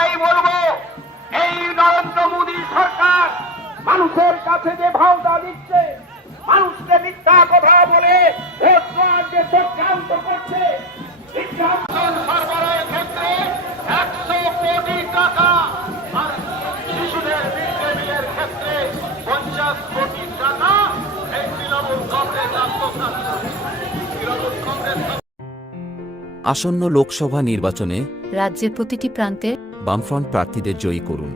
তাই বলবো, এই নরেন্দ্র মোদী সরকার মানুষের কাছে যে ভাওতা দিচ্ছে, মানুষকে মিথ্যা কথা বলে ভোট দেওয়াকে চক্রান্ত করছে, বিজ্ঞাপন সরবরাহের ক্ষেত্রে 100 কোটি টাকা, আর শিশুদের মিড ডে মিলের ক্ষেত্রে 50 কোটি টাকা এই তৃণমূল কংগ্রেস আত্মসাৎ করছে। তৃণমূল কংগ্রেস আসন্ন লোকসভা নির্বাচনে রাজ্যের প্রতিটি প্রান্তে বামফ্রন্ট প্রার্থীদের জয়ী করুন।